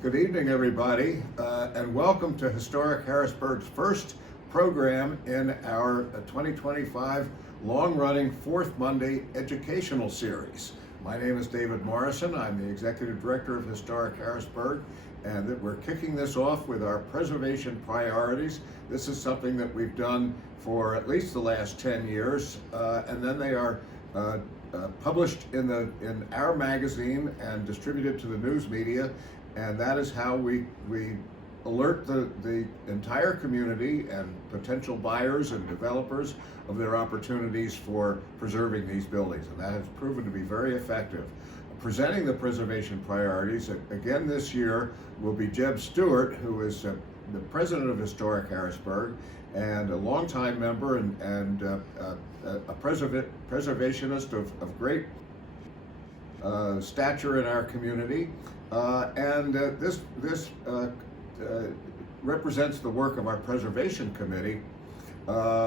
Good evening, everybody, and welcome to Historic Harrisburg's first program in our 2025 long-running Fourth Monday educational series. My name is David Morrison. I'm the Executive Director of Historic Harrisburg, and that we're kicking this off with our preservation priorities. This is something that we've done for at least the last 10 years, and then they are published in our magazine and distributed to the news media. And that is how we alert the entire community and potential buyers and developers of their opportunities for preserving these buildings. And that has proven to be very effective. Presenting the preservation priorities again this year will be Jeb Stewart, who is the president of Historic Harrisburg and a longtime member and a preservationist of great stature in our community. This represents the work of our preservation committee,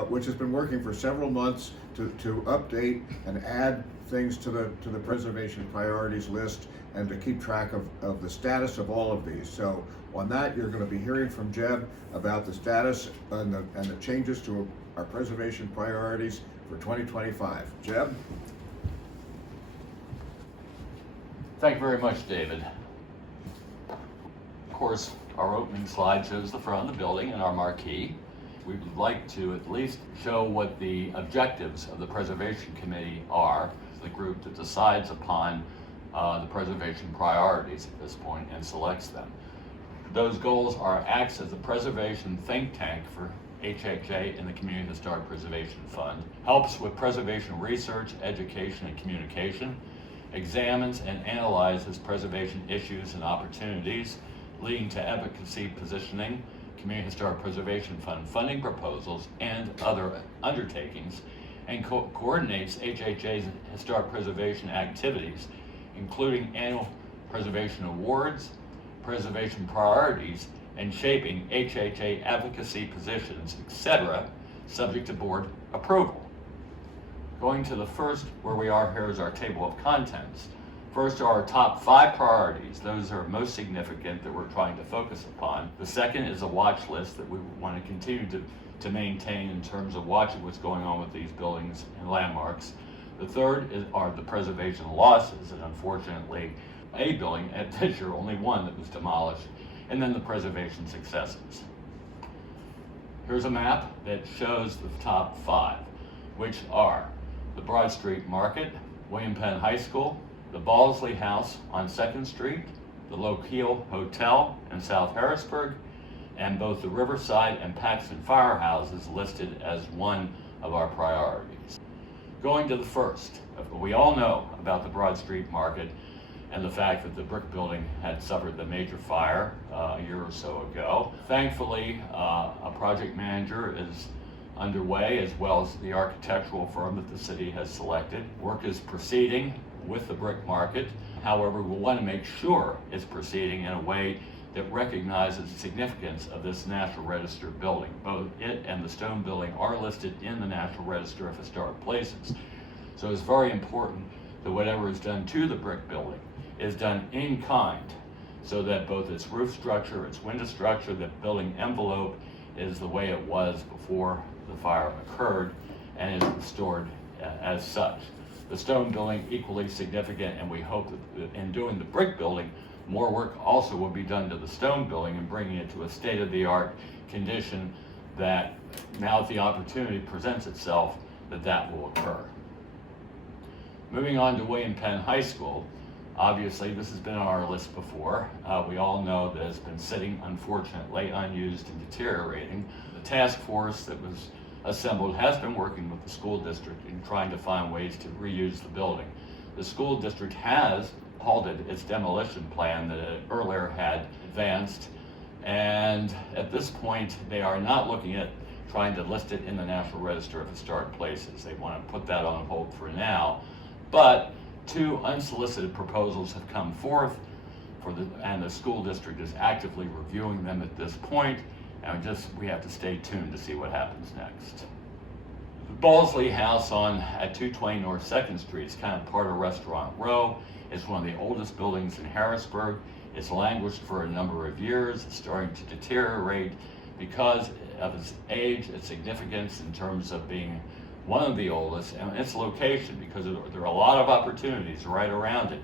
which has been working for several months to update and add things to the preservation priorities list and to keep track of the status of all of these. So on that, you're going to be hearing from Jeb about the status and the changes to our preservation priorities for 2025. Jeb? Thank you very much, David. Of course, our opening slide shows the front of the building and our marquee. We would like to at least show what the objectives of the Preservation Committee are, the group that decides upon the preservation priorities at this point and selects them. Those goals are acts as a preservation think tank for HHA and the Community Historic Preservation Fund, helps with preservation research, education, and communication, examines and analyzes preservation issues and opportunities, leading to advocacy positioning, Community Historic Preservation Fund funding proposals, and other undertakings, and coordinates HHA's historic preservation activities, including annual preservation awards, preservation priorities, and shaping HHA advocacy positions, etc., subject to board approval. Going to the first, where we are here is our table of contents. First are our top 5 priorities. Those are most significant that we're trying to focus upon. The second is a watch list that we want to continue to maintain in terms of watching what's going on with these buildings and landmarks. The third are the preservation losses, and unfortunately, a building at this year, only one that was demolished, and then the preservation successes. Here's a map that shows the top 5, which are the Broad Street Market, William Penn High School, the Balsley House on 2nd Street, the Lochiel Hotel in South Harrisburg, and both the Riverside and Paxton firehouses listed as one of our priorities. Going to the first, we all know about the Broad Street Market and the fact that the brick building had suffered the major fire a year or so ago. Thankfully, a project manager is underway, as well as the architectural firm that the city has selected. Work is proceeding with the brick market. However, we want to make sure it's proceeding in a way that recognizes the significance of this National Register building. Both it and the stone building are listed in the National Register of Historic Places. So it's very important that whatever is done to the brick building is done in kind, so that both its roof structure, its window structure, the building envelope is the way it was before the fire occurred and is restored as such. The stone building equally significant, and we hope that in doing the brick building, more work also will be done to the stone building and bringing it to a state-of-the-art condition that, now that the opportunity presents itself, that will occur. Moving on to William Penn High School, obviously this has been on our list before. We all know that it's been sitting, unfortunately, unused and deteriorating. The task force that was assembled has been working with the school district in trying to find ways to reuse the building. The school district has halted its demolition plan that it earlier had advanced, and at this point they are not looking at trying to list it in the National Register of Historic Places. They want to put that on hold for now, but 2 unsolicited proposals have come forth and the school district is actively reviewing them at this point, and we have to stay tuned to see what happens next. The Balsley House at 220 North 2nd Street is kind of part of Restaurant Row. It's one of the oldest buildings in Harrisburg. It's languished for a number of years. It's starting to deteriorate because of its age, its significance in terms of being one of the oldest, and its location, because there are a lot of opportunities right around it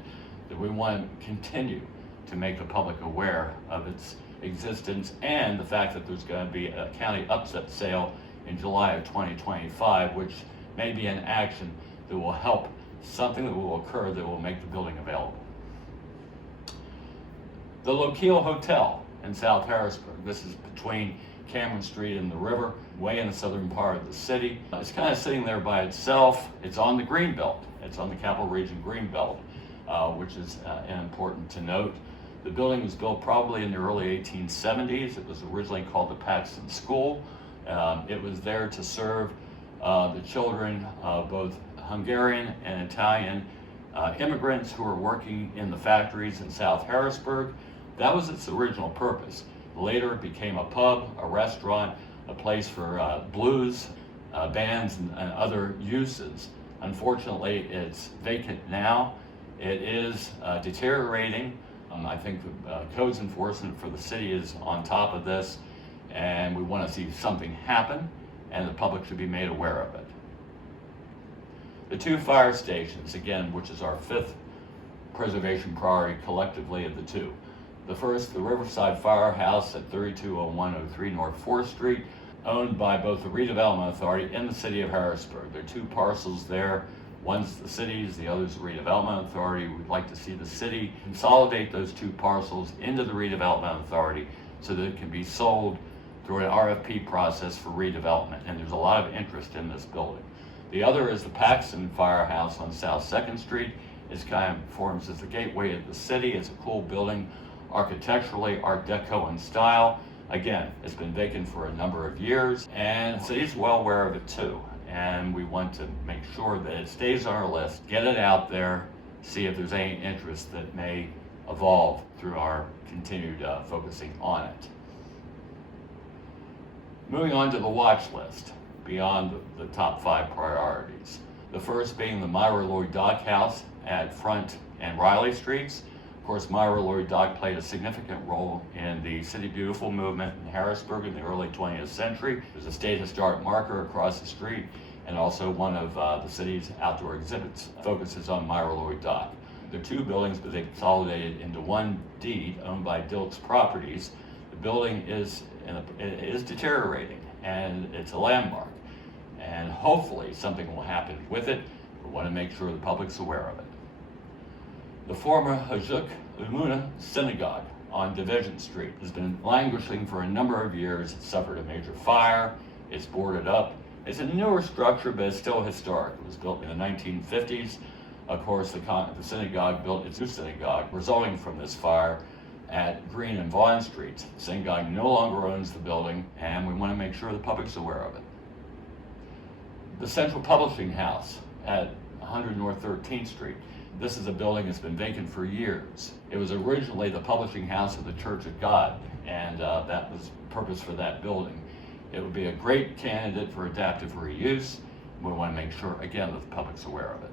that we want to continue to make the public aware of its existence, and the fact that there's going to be a county upset sale in July of 2025, which may be an action that will help something that will occur that will make the building available. The Lochiel Hotel in South Harrisburg. This is between Cameron Street and the river, way in the southern part of the city. It's kind of sitting there by itself. It's on the Greenbelt. It's on the Capital Region Greenbelt, which is important to note. The building was built probably in the early 1870s. It was originally called the Paxton School. It was there to serve the children of both Hungarian and Italian immigrants who were working in the factories in South Harrisburg. That was its original purpose. Later it became a pub, a restaurant, a place for blues bands and other uses. Unfortunately, it's vacant now. It is deteriorating. I think the codes enforcement for the city is on top of this, and we want to see something happen, and the public should be made aware of it. The two fire stations, again, which is our fifth preservation priority collectively of the two. The first, the Riverside Firehouse at 320103 North 4th Street, owned by both the Redevelopment Authority and the City of Harrisburg. There are two parcels there. One's the city's, the other's the Redevelopment Authority. We'd like to see the city consolidate those two parcels into the Redevelopment Authority so that it can be sold through an RFP process for redevelopment, and there's a lot of interest in this building. The other is the Paxton Firehouse on South 2nd Street. It kind of forms as the gateway of the city. It's a cool building, architecturally Art Deco in style. Again, it's been vacant for a number of years, and the city's well aware of it too. And we want to make sure that it stays on our list, get it out there, see if there's any interest that may evolve through our continued focusing on it. Moving on to the watch list, beyond the top 5 priorities. The first being the Myra Lloyd Dock House at Front and Riley Streets. Of course, Myra Lloyd Dock played a significant role in the City Beautiful movement in Harrisburg in the early 20th century. There's a state historic marker across the street, and also one of the city's outdoor exhibits focuses on Myra Lloyd Dock. The two buildings, but they consolidated into one deed owned by Dilks Properties. The building is deteriorating, and it's a landmark. And hopefully something will happen with it. We want to make sure the public's aware of it. The former Hajuk Umuna Synagogue on Division Street has been languishing for a number of years. It suffered a major fire. It's boarded up. It's a newer structure, but it's still historic. It was built in the 1950s. Of course, the synagogue built its new synagogue, resulting from this fire at Green and Vaughn Streets. The synagogue no longer owns the building, and we want to make sure the public's aware of it. The Central Publishing House at 100 North 13th Street. This is a building that's been vacant for years. It was originally the publishing house of the Church of God, and that was the purpose for that building. It would be a great candidate for adaptive reuse. We want to make sure, again, that the public's aware of it.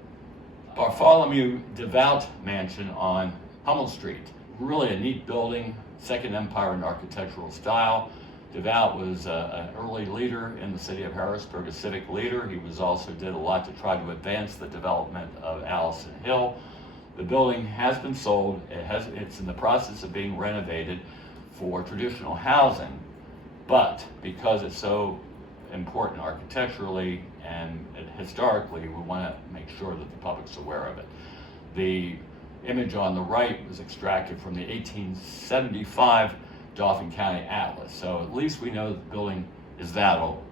Bartholomew Devout Mansion on Hummel Street. Really a neat building, Second Empire in architectural style. Devout was an early leader in the city of Harrisburg, a civic leader. He also did a lot to try to advance the development of Allison Hill. The building has been sold. It's in the process of being renovated for traditional housing, but because it's so important architecturally and historically, we want to make sure that the public's aware of it. The image on the right was extracted from the 1875 Dauphin County Atlas, so at least we know that the building is that old.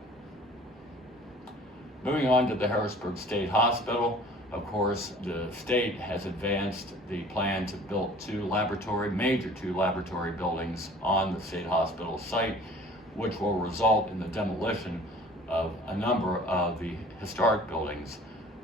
Moving on to the Harrisburg State Hospital, of course, the state has advanced the plan to build major two laboratory buildings on the state hospital site, which will result in the demolition of a number of the historic buildings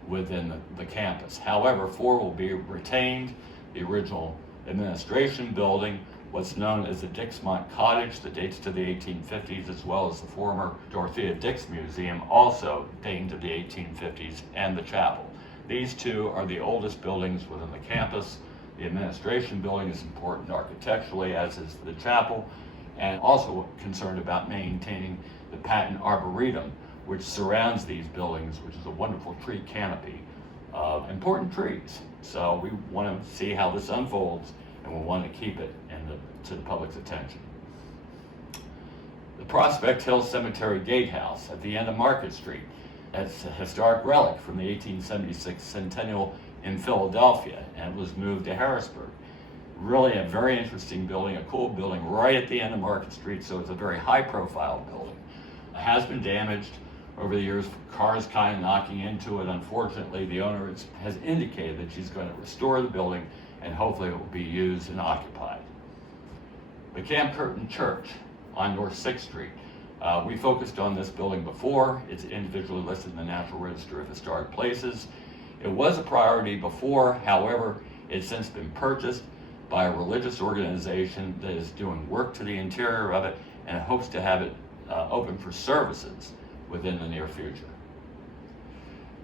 within the campus. However, 4 will be retained: the original administration building, what's known as the Dixmont Cottage that dates to the 1850s, as well as the former Dorothea Dix Museum, also dating to the 1850s, and the chapel. These two are the oldest buildings within the campus. The administration building is important architecturally, as is the chapel, and also concerned about maintaining the patent arboretum, which surrounds these buildings, which is a wonderful tree canopy of important trees. So we want to see how this unfolds, and we want to keep it to the public's attention. The Prospect Hill Cemetery Gatehouse at the end of Market Street. It's a historic relic from the 1876 centennial in Philadelphia, and it was moved to Harrisburg. Really a very interesting building, a cool building right at the end of Market Street, so it's a very high-profile building. It has been damaged over the years, cars kind of knocking into it. Unfortunately, the owner has indicated that she's going to restore the building, and hopefully it will be used and occupied. The Camp Curtin Church on North 6th Street. We focused on this building before. It's individually listed in the National Register of Historic Places. It was a priority before, however, it's since been purchased by a religious organization that is doing work to the interior of it and hopes to have it open for services within the near future.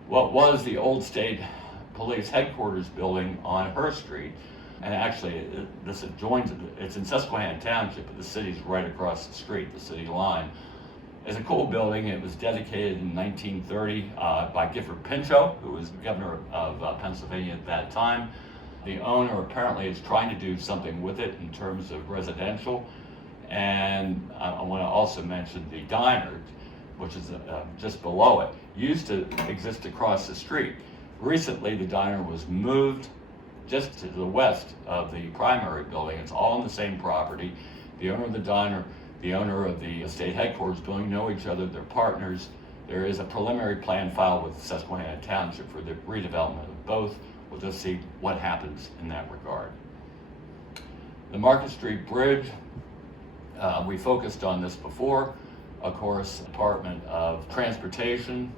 What was the old state police headquarters building on Hurst Street, and actually this adjoins it, it's in Susquehanna Township, but the city's right across the street, the city line. It's a cool building. It was dedicated in 1930 by Gifford Pinchot, who was governor of Pennsylvania at that time. The owner apparently is trying to do something with it in terms of residential. And I want to also mention the diner, which is just below it, used to exist across the street. Recently, the diner was moved just to the west of the primary building. It's all on the same property. The owner of the diner, the owner of the state headquarters building know each other, they're partners. There is a preliminary plan filed with Susquehanna Township for the redevelopment of both. We'll just see what happens in that regard. The Market Street Bridge, we focused on this before. Of course, the Department of Transportation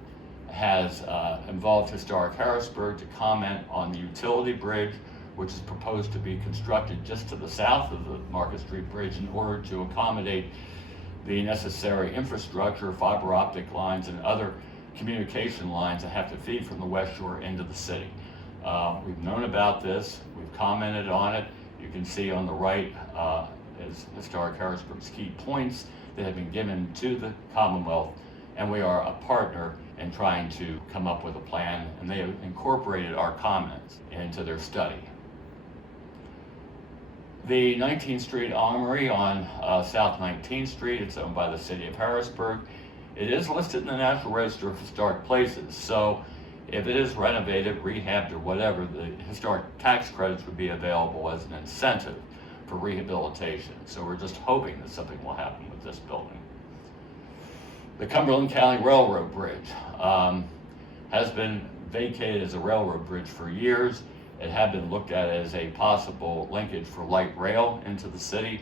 has involved Historic Harrisburg to comment on the utility bridge, which is proposed to be constructed just to the south of the Market Street Bridge in order to accommodate the necessary infrastructure, fiber optic lines, and other communication lines that have to feed from the West Shore into the city. We've known about this, we've commented on it. You can see on the right is Historic Harrisburg's key points that have been given to the Commonwealth, and we are a partner in trying to come up with a plan, and they have incorporated our comments into their study. The 19th Street Armory on South 19th Street, it's owned by the city of Harrisburg. It is listed in the National Register of Historic Places, so if it is renovated, rehabbed, or whatever, the historic tax credits would be available as an incentive for rehabilitation. So we're just hoping that something will happen with this building. The Cumberland County Railroad Bridge has been vacated as a railroad bridge for years. It had been looked at as a possible linkage for light rail into the city,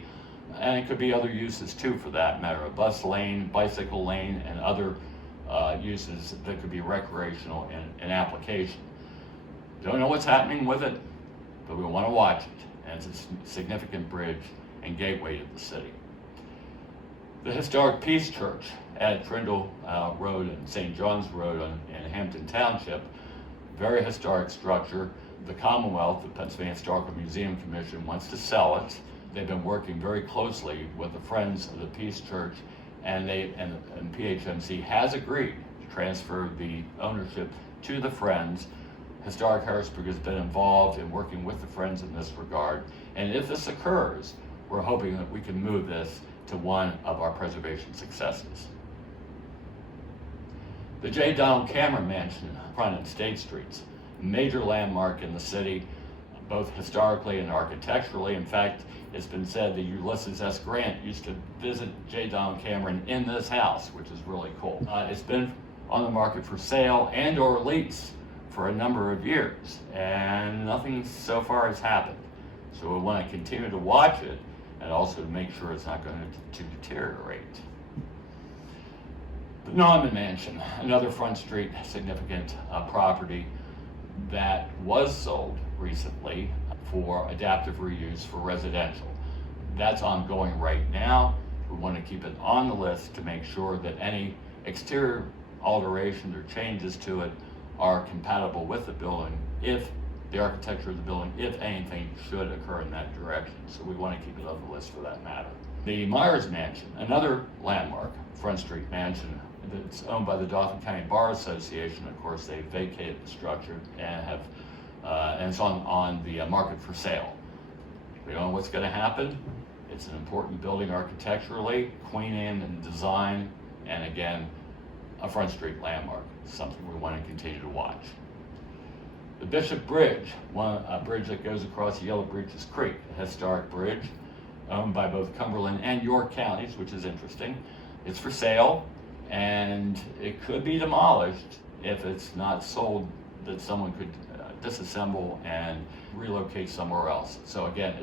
and it could be other uses too for that matter, a bus lane, bicycle lane, and other uses that could be recreational in application. Don't know what's happening with it, but we want to watch it, and it's a significant bridge and gateway to the city. The Historic Peace Church at Trindle Road and St. John's Road in Hampton Township, very historic structure. The Commonwealth, the Pennsylvania Historical Museum Commission, wants to sell it. They've been working very closely with the Friends of the Peace Church, and PHMC has agreed to transfer the ownership to the Friends. Historic Harrisburg has been involved in working with the Friends in this regard, and if this occurs, we're hoping that we can move this to one of our preservation successes. The J. Donald Cameron Mansion, front and State Streets, major landmark in the city, both historically and architecturally. In fact, it's been said that Ulysses S. Grant used to visit J. Donald Cameron in this house, which is really cool. It's been on the market for sale and or lease for a number of years, and nothing so far has happened. So we want to continue to watch it and also to make sure it's not going to deteriorate. The Nauman Mansion, another Front Street significant property that was sold recently for adaptive reuse for residential. That's ongoing right now. We want to keep it on the list to make sure that any exterior alterations or changes to it are compatible with the building if the architecture of the building, if anything should occur in that direction. So we want to keep it on the list for that matter. The Myers Mansion, another landmark, Front Street Mansion, that's owned by the Dauphin County Bar Association. Of course, they vacated the structure and have, and it's on the market for sale. We don't know what's going to happen. It's an important building architecturally, Queen Anne in design, and again, a Front Street landmark, something we want to continue to watch. The Bishop Bridge, a bridge that goes across the Yellow Breeches Creek, a historic bridge owned by both Cumberland and York counties, which is interesting. It's for sale, and it could be demolished if it's not sold, that someone could disassemble and relocate somewhere else. So again,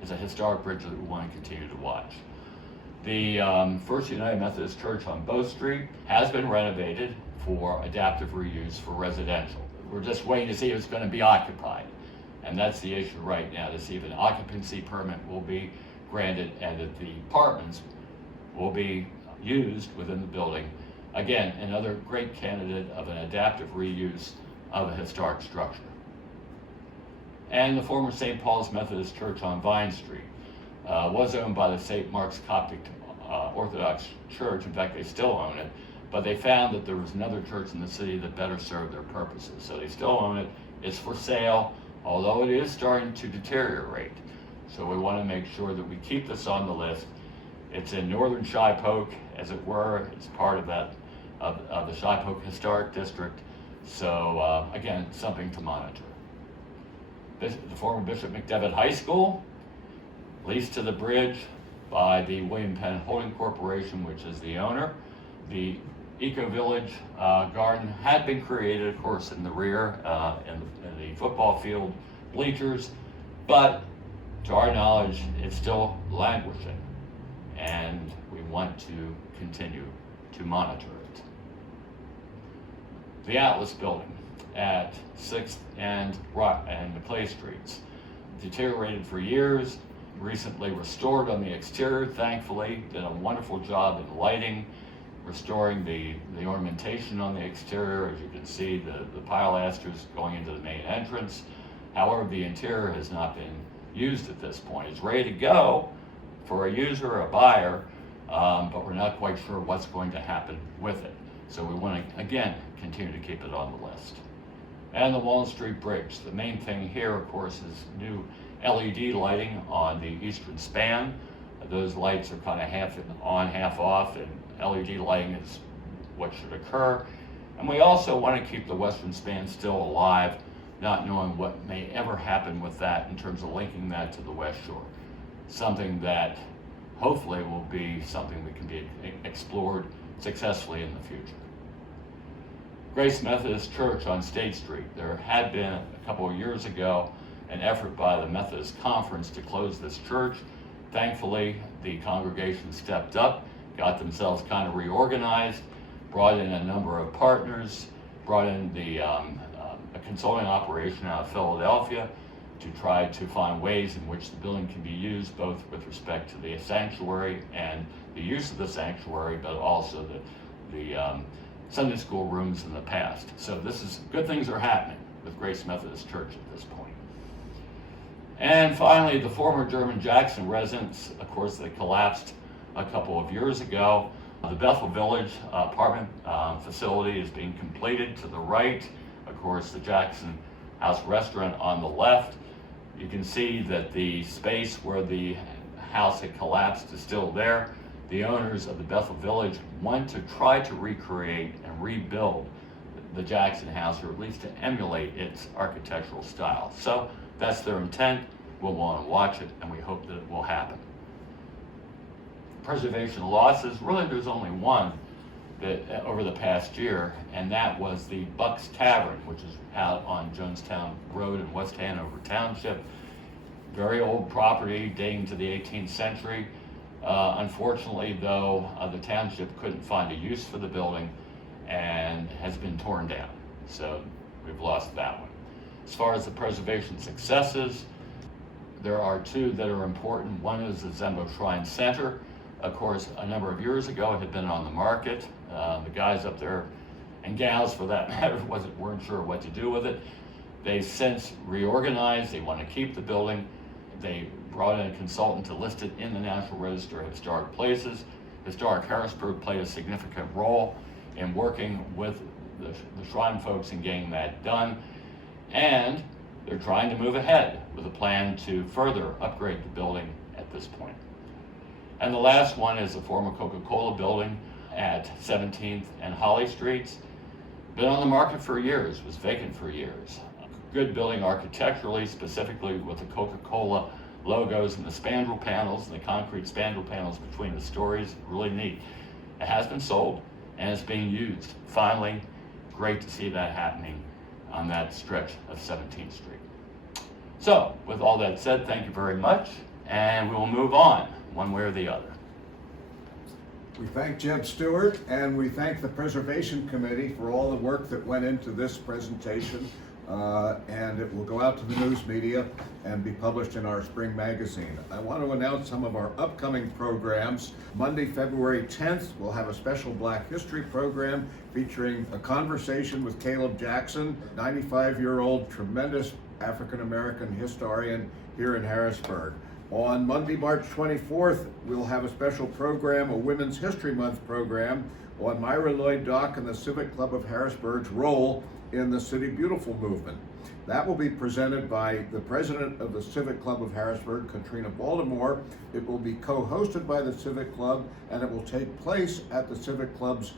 it's a historic bridge that we want to continue to watch. The First United Methodist Church on Bow Street has been renovated for adaptive reuse for residential. We're just waiting to see if it's going to be occupied. And that's the issue right now, to see if an occupancy permit will be granted and that the apartments will be used within the building. Again, another great candidate of an adaptive reuse of a historic structure. And the former St. Paul's Methodist Church on Vine Street was owned by the St. Mark's Coptic Orthodox Church. In fact, they still own it, but they found that there was another church in the city that better served their purposes. So they still own it. It's for sale, although it is starting to deteriorate. So we want to make sure that we keep this on the list. It's in northern Shipoke, as it were. It's part of that of the Shipoke Historic District. So again, something to monitor. The former Bishop McDevitt High School, leased to the bridge by the William Penn Holding Corporation, which is the owner. The Eco Village garden had been created, of course, in the rear, in the football field bleachers, but to our knowledge, it's still languishing, and we want to continue to monitor it. The Atlas Building at 6th and Clay Streets, deteriorated for years, recently restored on the exterior, thankfully, did a wonderful job in lighting, restoring the ornamentation on the exterior. As you can see, the pilasters going into the main entrance. However, the interior has not been used at this point. It's ready to go for a user or a buyer, but we're not quite sure what's going to happen with it. So we want to, again, continue to keep it on the list. And the Walnut Street Bridge. The main thing here, of course, is new LED lighting on the eastern span. Those lights are kind of half on, half off, and LED lighting is what should occur. And we also want to keep the western span still alive, not knowing what may ever happen with that in terms of linking that to the West Shore. Something that hopefully will be something that can be explored successfully in the future. Grace Methodist Church on State Street. There had been a couple of years ago an effort by the Methodist Conference to close this church. Thankfully, the congregation stepped up, got themselves kind of reorganized, brought in a number of partners, brought in a consulting operation out of Philadelphia to try to find ways in which the building can be used, both with respect to the sanctuary and the use of the sanctuary, but also the Sunday school rooms in the past. So good things are happening with Grace Methodist Church at this point. And finally, the former German Jackson residence, of course, they collapsed a couple of years ago. The Bethel Village apartment facility is being completed to the right. Of course, the Jackson House restaurant on the left. You can see that the space where the house had collapsed is still there. The owners of the Bethel Village want to try to recreate and rebuild the Jackson House, or at least to emulate its architectural style. So that's their intent. We'll want to watch it, and we hope that it will happen. Preservation losses, really there's only one that over the past year, and that was the Buck's Tavern, which is out on Jonestown Road in West Hanover Township. Very old property dating to the 18th century. Unfortunately, though, the township couldn't find a use for the building and has been torn down. So we've lost that one. As far as the preservation successes, there are two that are important. One is the Zembo Shrine Center. Of course, a number of years ago, it had been on the market. The guys up there, and gals for that matter, weren't sure what to do with it. They've since reorganized. They want to keep the building. They brought in a consultant to list it in the National Register of Historic Places. Historic Harrisburg played a significant role in working with the Shrine folks in getting that done. And they're trying to move ahead with a plan to further upgrade the building at this point. And the last one is the former Coca-Cola building at 17th and Holly Streets. Been on the market for years, was vacant for years. Good building architecturally, specifically with the Coca-Cola logos and the spandrel panels and the concrete spandrel panels between the stories, really neat. It has been sold and it's being used. Finally, great to see that happening on that stretch of 17th Street. So, with all that said, thank you very much, and we will move on one way or the other. We thank Jeb Stewart, and we thank the Preservation Committee for all the work that went into this presentation. And it will go out to the news media and be published in our spring magazine. I want to announce some of our upcoming programs. Monday, February 10th, we'll have a special Black History program featuring a conversation with Caleb Jackson, 95-year-old tremendous African-American historian here in Harrisburg. On Monday, March 24th, we'll have a special program, a Women's History Month program, on Myra Lloyd Dock and the Civic Club of Harrisburg's role in the City Beautiful movement. That will be presented by the president of the Civic Club of Harrisburg, Katrina Baltimore. It will be co-hosted by the Civic Club, and it will take place at the Civic Club's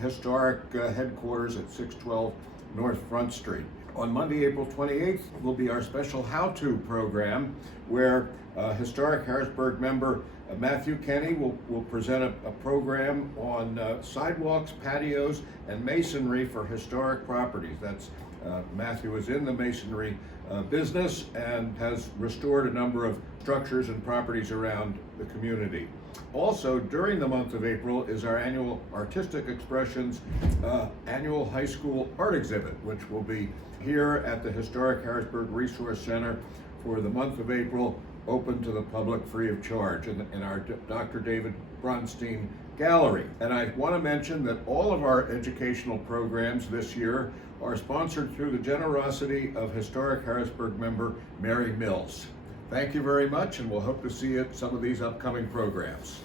historic headquarters at 612 North Front Street. On Monday, April 28th, will be our special how-to program where Historic Harrisburg member Matthew Kenny will present a program on sidewalks, patios, and masonry for historic properties. That's Matthew is in the masonry business and has restored a number of structures and properties around the community. Also, during the month of April is our annual Artistic Expressions annual high school art exhibit, which will be here at the Historic Harrisburg Resource Center for the month of April, open to the public free of charge in our Dr. David Bronstein Gallery. And I want to mention that all of our educational programs this year are sponsored through the generosity of Historic Harrisburg member Mary Mills. Thank you very much, and we'll hope to see you at some of these upcoming programs.